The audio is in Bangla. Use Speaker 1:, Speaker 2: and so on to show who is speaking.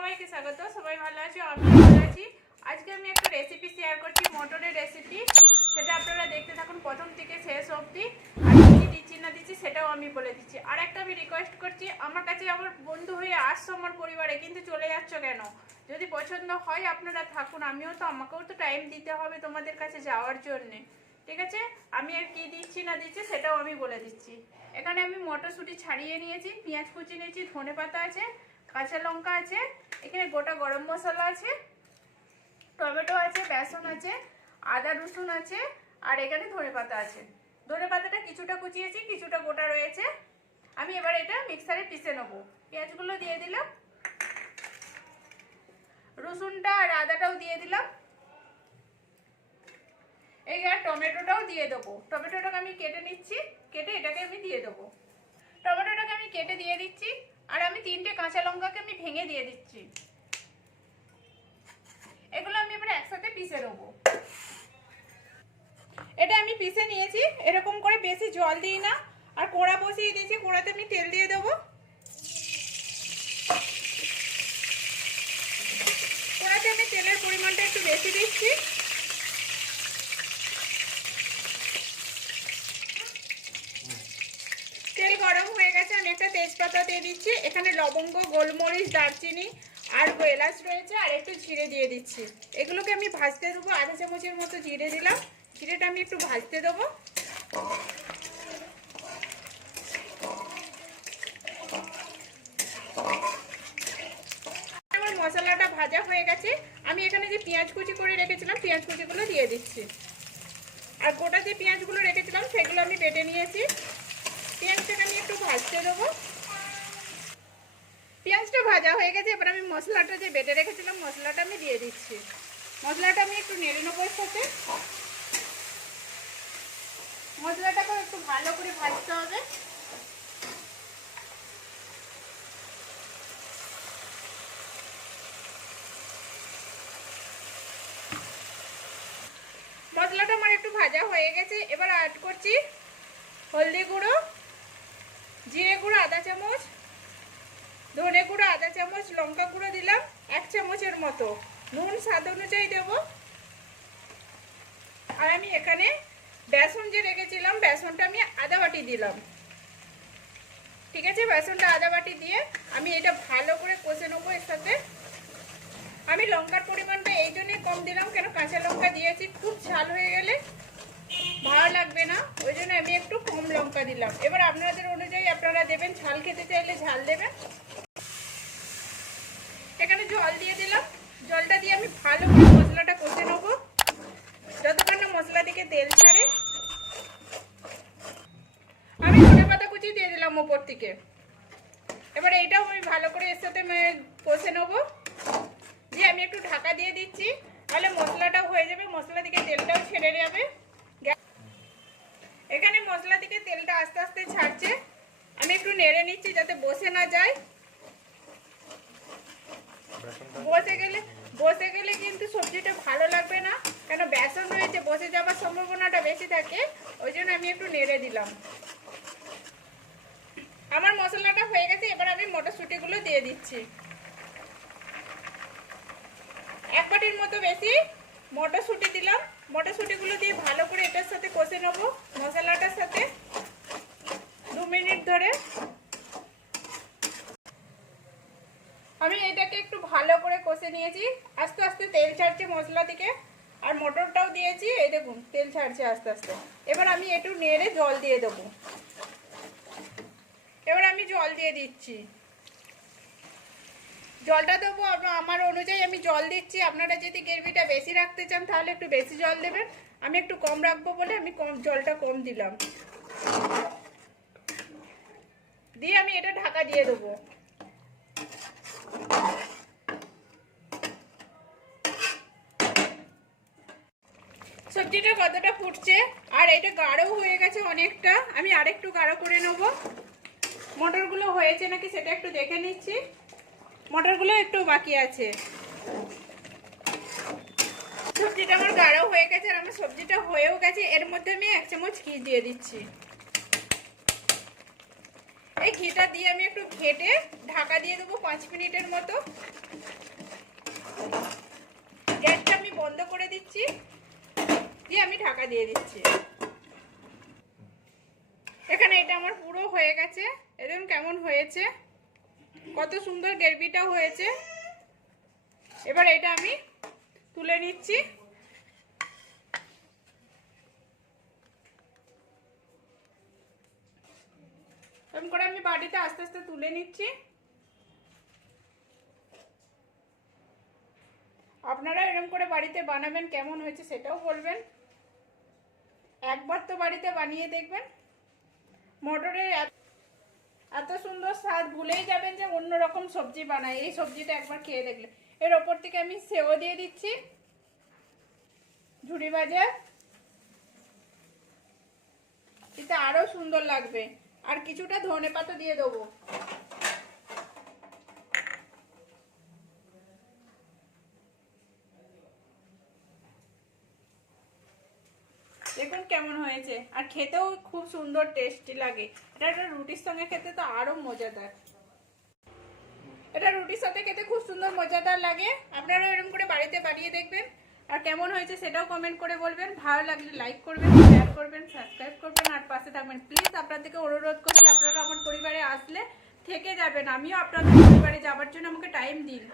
Speaker 1: সবাইকে স্বাগত, সবাই ভালো আছো? আমি ভালো আছি। আজকে আমি একটা রেসিপি শেয়ার করছি, মটরের রেসিপি সেটা আপনারা দেখতে থাকুন, প্রথম থেকে শেষ অবধি। আর কি দিচ্ছি, না দিচ্ছি, সেটাও আমি বলে দিচ্ছি। আর একটা আমি রিকোয়েস্ট করছি, আমার কাছে আমার বন্ধু হয়ে আসছো আমার পরিবারে, কিন্তু চলে যাচ্ছ কেন? যদি পছন্দ হয়, আপনারা থাকুন। আমিও তো, আমাকেও তো টাইম দিতে হবে তোমাদের কাছে যাওয়ার জন্যে। ঠিক আছে? আমি আর কি দিচ্ছি, না দিচ্ছি, সেটাও আমি বলে দিচ্ছি। এখানে আমি মটরশুঁটি ছাড়িয়ে নিয়েছি, পেঁয়াজ কুচি নিয়েছি ধনে পাতা আছে কাঁচা লঙ্কা আছে, এখানে গোটা গরম মশলা আছে, টমেটো আছে, বেসন আছে, আদা, রসুন আছে, আর এখানে ধনে পাতা আছে। ধনে পাতাটা কিছুটা কুচিয়েছি, কিছুটা গোটা রয়েছে। আমি এবার এটা মিক্সারে পিষে নেব। পেঁয়াজগুলো দিয়ে দিলাম। রসুনটা আর আদাটাও দিয়ে দিলাম। এই আর টমেটোটাও দিয়ে দেবো। টমেটোটাকে আমি কেটে নিচ্ছি, কেটে এটাকে আমি দিয়ে দেবো। টমেটোটাকে আমি কেটে দিয়ে দিচ্ছি। আর আমি তিনটে কাঁচা লঙ্কাকে আমি ভেঙে দিয়ে দিচ্ছি। এগুলো আমি এবার একসাথে পিষে নেব। এটা আমি পিষে নিয়েছি, এরকম করে বেশি জল দিই না। আর কোড়া বসিয়ে দিয়েছি, কোড়াতে আমি তেল দিয়ে দেবো। কোড়াতে আমি তেলের পরিমাণটা একটু বেশি দিচ্ছি তেল গরম হয়ে গেছে। আমি একটা তেজপাতা দিয়ে দিচ্ছি। এখানে লবঙ্গ, গোলমরিচ, দারচিনি আর এলাচ রয়েছে আর একটু জিরে দিয়ে দিচ্ছি। এগুলোকে আমি ভাজতে দেবো। আধা চামচের মতো জিরে দিলাম। জিরেটা আমি একটু ভাজতে দেবো। আমার মশলাটা ভাজা হয়ে গেছে। আমি এখানে যে পেঁয়াজ কুচি করে রেখেছিলাম, পেঁয়াজ কুচিগুলো দিয়ে দিচ্ছি। আর গোটা যে পেঁয়াজগুলো রেখেছিলাম, সেগুলো আমি বেটে নিয়েছি। পেঁয়াজটাকে আমি একটু ভাজতে দেবো। পেঁয়াজটা ভাজা হয়ে গেছে, এবার আমি মশলাটা যে বেটে রেখেছিলাম, মশলাটা আমি দিয়ে দিচ্ছি। মশলাটা আমি একটু নেড়ে নেব এর সাথে। মশলাটাকে একটু ভালো করে ভাজতে হবে। মশলাটা আমার একটু ভাজা হয়ে গেছে, এবার অ্যাড করছি হলদি গুঁড়ো জিরে গুঁড়ো আধা চামচ, ধনে গুঁড়ো আধা চামচ, লঙ্কা গুঁড়ো দিলাম এক চামচের মতো। নুন স্বাদ অনুযায়ী দেব। আর আমি এখানে বেসন যে রেখেছিলাম, বেসনটা আমি আদা বাটি দিলাম। ঠিক আছে? বেসনটা আদা বাটি দিয়ে আমি এটা ভালো করে কষে নেব এর সাথে। আমি লঙ্কার পরিমাণটা এই জন্যই কম দিলাম, কেন কাঁচা লঙ্কা দিয়েছি, খুব ঝাল হয়ে গেলে। ভালো লাগবে না, ওই জন্য আমি একটু কম লঙ্কা দিলাম। এবার আপনাদের অনুযায়ী আপনারা দেবেন, ঝাল খেতে চাইলে ঝাল দেবেন। এখানে জল দিয়ে দিলাম। জলটা দিয়ে আমি ভালো করে মশলাটা কষে নেব। যতক্ষণ না মশলা থেকে তেল ছাড়ে। আমি ধনে পাতা কুচি দিয়ে দিলাম ওপর থেকে। এবার এইটাও আমি ভালো করে এর সাথে কষে নেব। দিয়ে আমি একটু ঢাকা দিয়ে দিচ্ছি। তাহলে মশলাটাও হয়ে যাবে, মশলা থেকে তেলটাও ছেড়ে যাবে। এখানে মশলা থেকে তেলটা আস্তে আস্তে ছাড়ছে। আমি একটু নেড়ে নিচ্ছি যাতে বসে না যায়। বসে গেলে বসে গেলে কিন্তু সবজিটা ভালো লাগবে না। কেন বেসন রয়েছে, বসে যাওয়ার সম্ভাবনাটা বেশি থাকে। ওই জন্য আমি একটু নেড়ে দিলাম। আমার মশলাটা হয়ে গেছে, এবার আমি মটরশুঁটিগুলো দিয়ে দিচ্ছি। এক বাটির মতো বেশি মটরশুঁটি দিলাম। মটরশুঁটিগুলো দিয়ে ভালো করে এটার সাথে কষে নেব মশলাটার সাথে দু মিনিট ধরে আমি এটাকে একটু ভালো করে কষে নিয়েছি। আস্তে আস্তে তেল ছাড়ছে মশলা থেকে। আর মটরটাও দিয়েছি। এই দেখুন, তেল ছাড়ছে আস্তে আস্তে। এবার আমি একটু নেড়ে জল দিয়ে দেবো। এবার আমি জল দিয়ে দিচ্ছি। জলটা দেবো আমার অনুযায়ী আমি জল দিচ্ছি। আপনারা যদি গ্রেভিটা বেশি রাখতে চান, তাহলে একটু বেশি জল দেবেন। আমি একটু কম রাখব বলে আমি কম, জলটা কম দিলাম। দিয়ে আমি এটা ঢাকা দিয়ে দেবো। সবজিটা কতটা ফুটছে, আর এটা গাঢ় হয়ে গেছে অনেকটা। আমি আরেকটু গাঢ় করে নেব। মটরগুলো হয়েছে নাকি সেটা একটু দেখে নিচ্ছি। মটরগুলো একটু বাকি আছে। সবজিটা আমার গাঢ় হয়ে গেছে আর আমার সবজিটা হয়েও গেছে। এর মধ্যে আমি এক চামচ ঘি দিয়ে দিচ্ছি। এই ঘিটা দিয়ে আমি একটু ঘেটে ঢাকা দিয়ে দেবো পাঁচ মিনিটের মতো। গ্যাসটা আমি বন্ধ করে দিচ্ছি। দিয়ে আমি ঢাকা দিয়ে দিচ্ছি। এখানে এটা আমার পুরো হয়ে গেছে। এরকম কেমন হয়েছে। কত সুন্দর গ্রেভিটাও হয়েছে। এবার এটা আমি তুলে নিচ্ছি। এরকম করে আমি বাড়িতে আস্তে আস্তে তুলে নিচ্ছি। আপনারা এরকম করে বাড়িতে বানাবেন, কেমন হয়েছে সেটাও বলবেন। একবার তো বাড়িতে বানিয়ে দেখবেন। মটরের এত- সুন্দর স্বাদ, ভুলেই যাবেন যে অন্য রকম সবজি বানাই। এই সবজিটা একবার খেয়ে দেখলে। এর ওপর থেকে আমি সেও দিয়ে দিচ্ছি। ঝুড়ি ভাজা। এতে আরও সুন্দর লাগবে। আর কিছুটা ধনে পাতা দিয়ে দেবো। দেখুন কেমন হয়েছে। আর খেতেও খুব সুন্দর টেস্টি লাগে। এটা একটা রুটির সঙ্গে খেতে তো আরও মজাদার। এটা রুটির সাথে খেতে খুব সুন্দর মজাদার লাগে। আপনারা এরকম করে বাড়িতে বানিয়ে দেখবেন। আর কেমন হয়েছে সেটাও কমেন্ট করে বলবেন। ভালো লাগলে লাইক করবেন শেয়ার করবেন সাবস্ক্রাইব করবেন, আর পাশে থাকবেন। প্লিজ আপনাদেরকে অনুরোধ করছি আপনারা আমার পরিবারে আসলে থেকে যাবেন। আমিও আপনাদের পরিবারে যাবার জন্য আমাকে টাইম দিন।